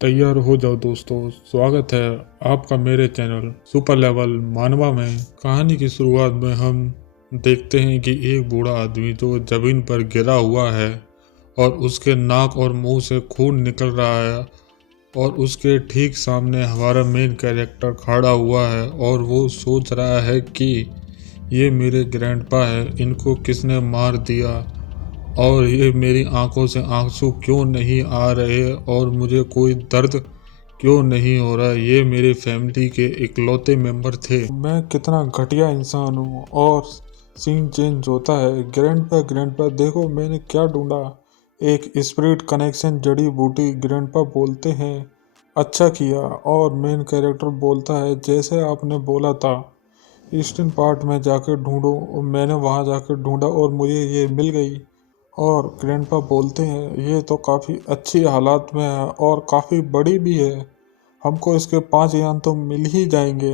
तैयार हो जाओ दोस्तों, स्वागत है आपका मेरे चैनल सुपर लेवल मानवा में। कहानी की शुरुआत में हम देखते हैं कि एक बूढ़ा आदमी जो जमीन पर गिरा हुआ है और उसके नाक और मुंह से खून निकल रहा है और उसके ठीक सामने हमारा मेन कैरेक्टर खड़ा हुआ है और वो सोच रहा है कि ये मेरे ग्रैंडपा है, इनको किसने मार दिया और ये मेरी आंखों से आंसू क्यों नहीं आ रहे और मुझे कोई दर्द क्यों नहीं हो रहा। ये मेरे फैमिली के इकलौते मेंबर थे। मैं कितना घटिया इंसान हूँ। और सीन चेंज होता है। ग्रैंडपा देखो मैंने क्या ढूंढा, एक स्पिरिट कनेक्शन जड़ी बूटी। ग्रैंडपा बोलते हैं अच्छा किया। और मेन कैरेक्टर बोलता है जैसे आपने बोला था ईस्टर्न पार्ट में जाकर ढूंढो। और मैंने वहाँ जाकर ढूंढा और मुझे ये मिल गई। और ग्रैंडपा बोलते हैं ये तो काफ़ी अच्छी हालात में है और काफ़ी बड़ी भी है, हमको इसके 5 यान तो मिल ही जाएंगे।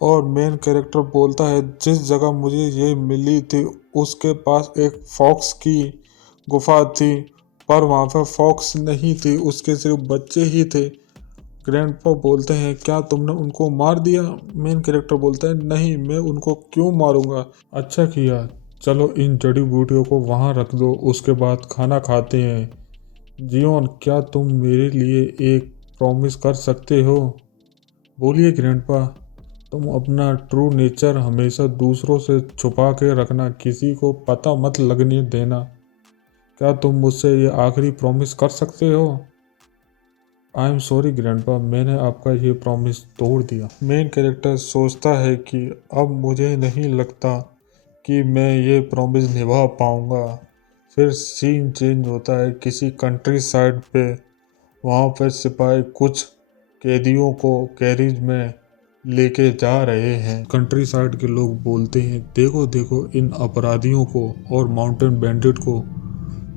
और मेन कैरेक्टर बोलता है जिस जगह मुझे ये मिली थी उसके पास एक फॉक्स की गुफा थी, पर वहाँ पर फॉक्स नहीं थी, उसके सिर्फ बच्चे ही थे। ग्रैंडपा बोलते हैं क्या तुमने उनको मार दिया? मेन कैरेक्टर बोलता है नहीं, मैं उनको क्यों मारूंगा। अच्छा किया, चलो इन जड़ी बूटियों को वहाँ रख दो, उसके बाद खाना खाते हैं। जियोन, क्या तुम मेरे लिए एक प्रॉमिस कर सकते हो? बोलिए ग्रैंडपा। तुम अपना ट्रू नेचर हमेशा दूसरों से छुपा के रखना, किसी को पता मत लगने देना। क्या तुम मुझसे ये आखिरी प्रॉमिस कर सकते हो? आई एम सॉरी ग्रैंडपा, मैंने आपका ये प्रॉमिस तोड़ दिया। मेन कैरेक्टर सोचता है कि अब मुझे नहीं लगता कि मैं ये प्रॉमिस निभा पाऊँगा। फिर सीन चेंज होता है किसी कंट्री साइड पे। वहाँ पर सिपाही कुछ कैदियों को कैरिज में लेके जा रहे हैं। कंट्री साइड के लोग बोलते हैं देखो देखो इन अपराधियों को और माउंटेन बैंडिट को,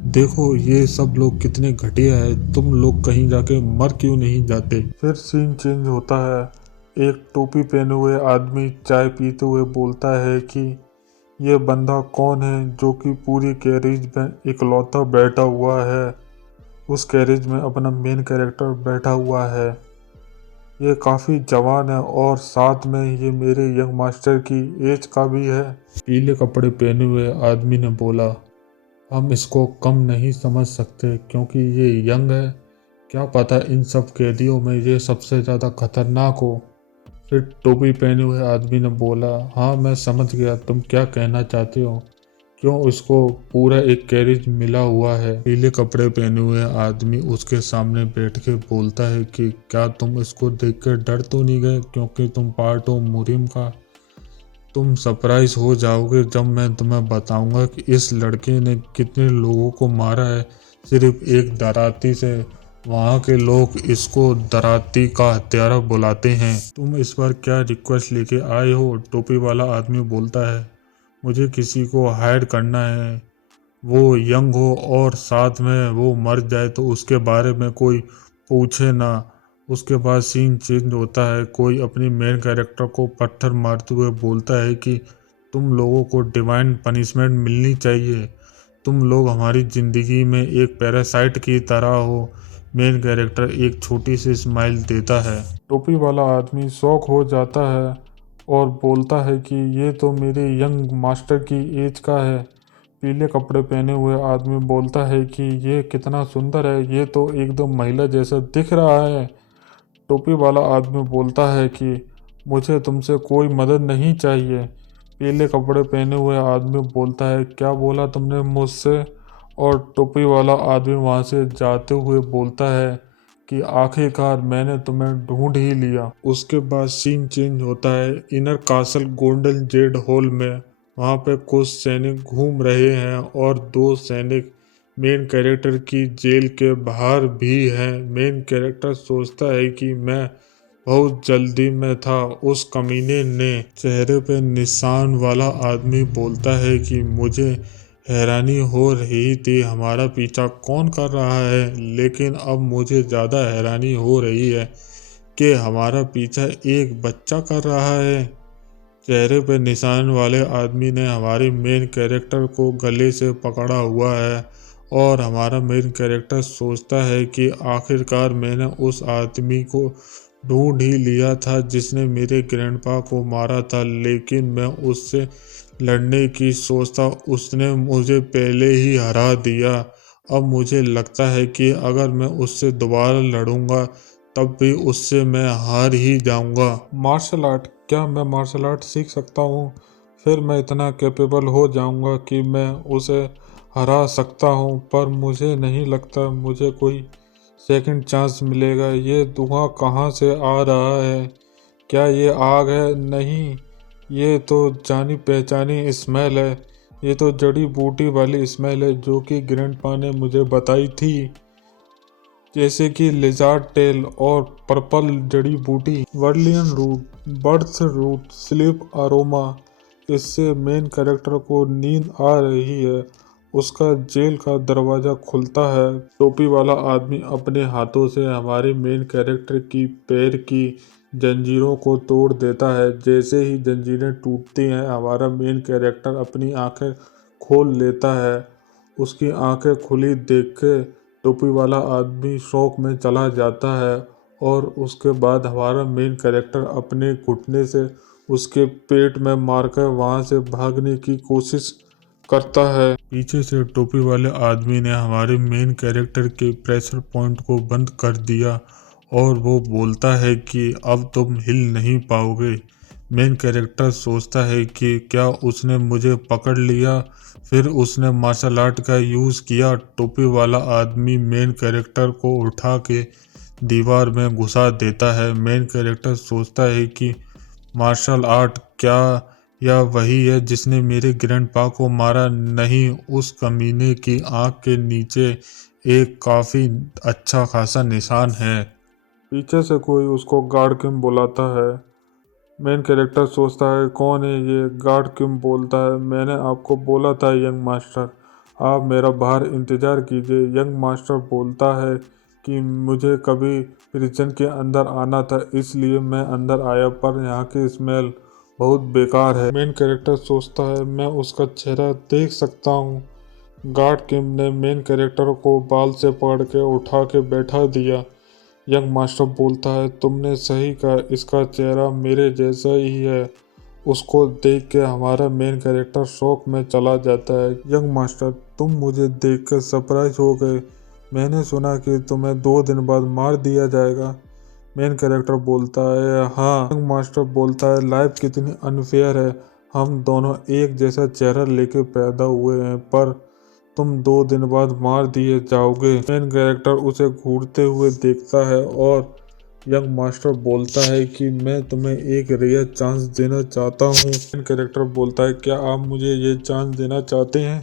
देखो ये सब लोग कितने घटिया है, तुम लोग कहीं जाके मर क्यों नहीं जाते। फिर सीन चेंज होता है। एक टोपी पहने हुए आदमी चाय पीते हुए बोलता है कि ये बंदा कौन है जो कि पूरी कैरेज में इकलौता बैठा हुआ है। उस कैरेज में अपना मेन कैरेक्टर बैठा हुआ है। ये काफ़ी जवान है और साथ में ये मेरे यंग मास्टर की एज का भी है। पीले कपड़े पहने हुए आदमी ने बोला हम इसको कम नहीं समझ सकते क्योंकि ये यंग है, क्या पता इन सब कैदियों में ये सबसे ज़्यादा खतरनाक हो। फिर टोपी पहने हुए आदमी ने बोला हाँ मैं समझ गया तुम क्या कहना चाहते हो, क्यों इसको पूरा एक कैरेज मिला हुआ है। पीले कपड़े पहने हुए आदमी उसके सामने बैठ के बोलता है कि क्या तुम इसको देखकर डर तो नहीं गए, क्योंकि तुम पार्ट हो मुरिम का। तुम सरप्राइज हो जाओगे जब मैं तुम्हें बताऊंगा कि इस लड़के ने कितने लोगों को मारा है सिर्फ एक दराती से। वहाँ के लोग इसको दराती का हत्यारा बुलाते हैं। तुम इस बार क्या रिक्वेस्ट लेके आए हो? टोपी वाला आदमी बोलता है मुझे किसी को हायर करना है, वो यंग हो और साथ में वो मर जाए तो उसके बारे में कोई पूछे ना। उसके बाद सीन चेंज होता है, कोई अपनी मेन कैरेक्टर को पत्थर मारते हुए बोलता है कि तुम लोगों को डिवाइन पनिशमेंट मिलनी चाहिए, तुम लोग हमारी ज़िंदगी में एक पैरासाइट की तरह हो। मेन कैरेक्टर एक छोटी सी स्माइल देता है। टोपी वाला आदमी शॉक हो जाता है और बोलता है कि ये तो मेरे यंग मास्टर की एज का है। पीले कपड़े पहने हुए आदमी बोलता है कि ये कितना सुंदर है, ये तो एकदम महिला जैसा दिख रहा है। टोपी वाला आदमी बोलता है कि मुझे तुमसे कोई मदद नहीं चाहिए। पीले कपड़े पहने हुए आदमी बोलता है क्या बोला तुमने मुझसे? और टोपी वाला आदमी वहाँ से जाते हुए बोलता है कि आखिरकार मैंने तुम्हें ढूंढ ही लिया। उसके बाद सीन चेंज होता है inner castle golden Z hall में। वहाँ पे कुछ सैनिक घूम रहे हैं और 2 सैनिक मेन कैरेक्टर की जेल के बाहर भी हैं। मेन कैरेक्टर सोचता है कि मैं बहुत जल्दी में था। उस कमीने ने चेहरे पे निशान वाला आदमी बोलता है कि मुझे हैरानी हो रही थी हमारा पीछा कौन कर रहा है, लेकिन अब मुझे ज़्यादा हैरानी हो रही है कि हमारा पीछा एक बच्चा कर रहा है। चेहरे पे निशान वाले आदमी ने हमारे मेन कैरेक्टर को गले से पकड़ा हुआ है और हमारा मेन कैरेक्टर सोचता है कि आखिरकार मैंने उस आदमी को ढूंढ ही लिया था जिसने मेरे ग्रैंडपा को मारा था, लेकिन मैं उससे लड़ने की सोचता उसने मुझे पहले ही हरा दिया। अब मुझे लगता है कि अगर मैं उससे दोबारा लड़ूंगा तब भी उससे मैं हार ही जाऊंगा। मार्शल आर्ट, क्या मैं मार्शल आर्ट सीख सकता हूँ? फिर मैं इतना कैपेबल हो जाऊंगा कि मैं उसे हरा सकता हूँ, पर मुझे नहीं लगता मुझे कोई सेकंड चांस मिलेगा। ये धुआं कहाँ से आ रहा है? क्या ये आग है? नहीं, ये तो जानी पहचानी स्मेल है। ये तो जड़ी बूटी वाली स्मेल है जो कि ग्रैंडपा ने मुझे बताई थी, जैसे कि लिजार्ड टेल और पर्पल जड़ी बूटी, valerian root, birth root, sleep aroma. इससे मेन कैरेक्टर को नींद आ रही है। उसका जेल का दरवाज़ा खुलता है। टोपी वाला आदमी अपने हाथों से हमारे मेन कैरेक्टर की पैर की जंजीरों को तोड़ देता है। जैसे ही जंजीरें टूटती हैं हमारा मेन कैरेक्टर अपनी आंखें खोल लेता है। उसकी आंखें खुली देख के टोपी वाला आदमी शौक में चला जाता है और उसके बाद हमारा मेन कैरेक्टर अपने घुटने से उसके पेट में मारकर वहां से भागने की कोशिश करता है। पीछे से टोपी वाले आदमी ने हमारे मेन कैरेक्टर के प्रेशर पॉइंट को बंद कर दिया और वो बोलता है कि अब तुम हिल नहीं पाओगे। मेन कैरेक्टर सोचता है कि क्या उसने मुझे पकड़ लिया। फिर उसने मार्शल आर्ट का यूज़ किया। टोपी वाला आदमी मेन कैरेक्टर को उठा के दीवार में घुसा देता है। मेन कैरेक्टर सोचता है कि मार्शल आर्ट क्या यह वही है जिसने मेरे ग्रैंडपा को मारा? नहीं, उस कमीने की आंख के नीचे एक काफ़ी अच्छा खासा निशान है। पीछे से कोई उसको गार्ड किम बुलाता है। मेन कैरेक्टर सोचता है कौन है ये? गार्ड किम बोलता है मैंने आपको बोला था यंग मास्टर, आप मेरा बाहर इंतज़ार कीजिए। यंग मास्टर बोलता है कि मुझे कभी प्रिजन के अंदर आना था इसलिए मैं अंदर आया, पर यहाँ की स्मेल बहुत बेकार है। मेन कैरेक्टर सोचता है मैं उसका चेहरा देख सकता हूँ। गार्ड किम ने मेन कैरेक्टर को बाल से पकड़ के उठा के बैठा दिया। यंग मास्टर बोलता है तुमने सही कहा, इसका चेहरा मेरे जैसा ही है। उसको देख के हमारा मेन कैरेक्टर शौक में चला जाता है। यंग मास्टर, तुम मुझे देख कर सरप्राइज हो गए। मैंने सुना कि तुम्हें 2 दिन बाद मार दिया जाएगा। मेन कैरेक्टर बोलता है हाँ। यंग मास्टर बोलता है लाइफ कितनी अनफेयर है, हम दोनों एक जैसा चेहरा लेके पैदा हुए हैं, पर तुम 2 दिन बाद मार दिए जाओगे। मेन कैरेक्टर उसे घूरते हुए देखता है और यंग मास्टर बोलता है कि मैं तुम्हें एक रेयर चांस देना चाहता हूँ। मेन कैरेक्टर बोलता है क्या आप मुझे ये चांस देना चाहते हैं?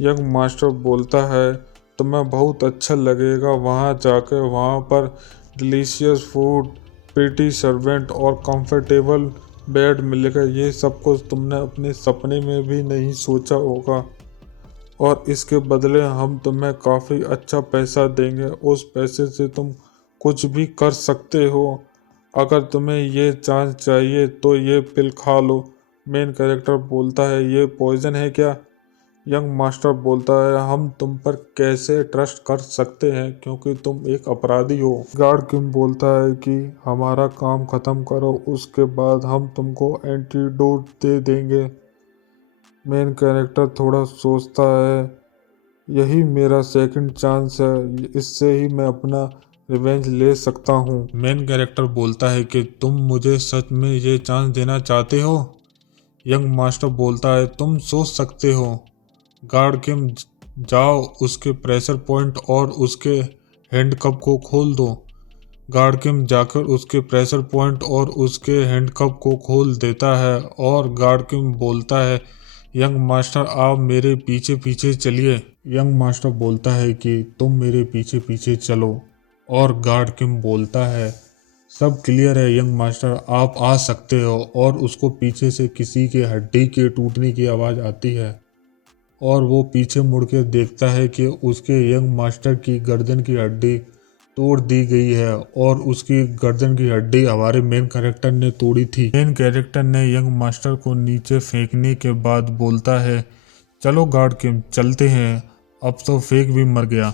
यंग मास्टर बोलता है तुम्हें बहुत अच्छा लगेगा वहाँ जाकर। वहाँ पर डिलीशियस फूड, प्रीटी सर्वेंट और कंफर्टेबल बेड मिलेगा। ये सब कुछ तुमने अपने सपने में भी नहीं सोचा होगा, और इसके बदले हम तुम्हें काफ़ी अच्छा पैसा देंगे। उस पैसे से तुम कुछ भी कर सकते हो। अगर तुम्हें ये चांस चाहिए तो ये पिल खा लो। मेन कैरेक्टर बोलता है ये पॉइजन है क्या? यंग मास्टर बोलता है हम तुम पर कैसे ट्रस्ट कर सकते हैं क्योंकि तुम एक अपराधी हो। गार्ड किम बोलता है कि हमारा काम ख़त्म करो, उसके बाद हम तुमको एंटीडोट दे देंगे। मेन कैरेक्टर थोड़ा सोचता है यही मेरा सेकंड चांस है, इससे ही मैं अपना रिवेंज ले सकता हूँ। मेन कैरेक्टर बोलता है कि तुम मुझे सच में ये चांस देना चाहते हो? यंग मास्टर बोलता है तुम सोच सकते हो। गार्ड किम, जाओ उसके प्रेशर पॉइंट और उसके हैंडकप को खोल दो। गार्ड किम जाकर उसके प्रेशर पॉइंट और उसके हैंडकप को खोल देता है और गार्ड किम बोलता है यंग मास्टर आप मेरे पीछे पीछे चलिए। यंग मास्टर बोलता है कि तुम मेरे पीछे पीछे चलो, और गार्ड किम बोलता है सब क्लियर है यंग मास्टर, आप आ सकते हो। और उसको पीछे से किसी के हड्डी के टूटने की आवाज़ आती है और वो पीछे मुड़ के देखता है कि उसके यंग मास्टर की गर्दन की हड्डी तोड़ दी गई है और उसकी गर्दन की हड्डी हमारे मेन कैरेक्टर ने तोड़ी थी। मेन कैरेक्टर ने यंग मास्टर को नीचे फेंकने के बाद बोलता है चलो गार्ड किम चलते हैं, अब तो फेक भी मर गया।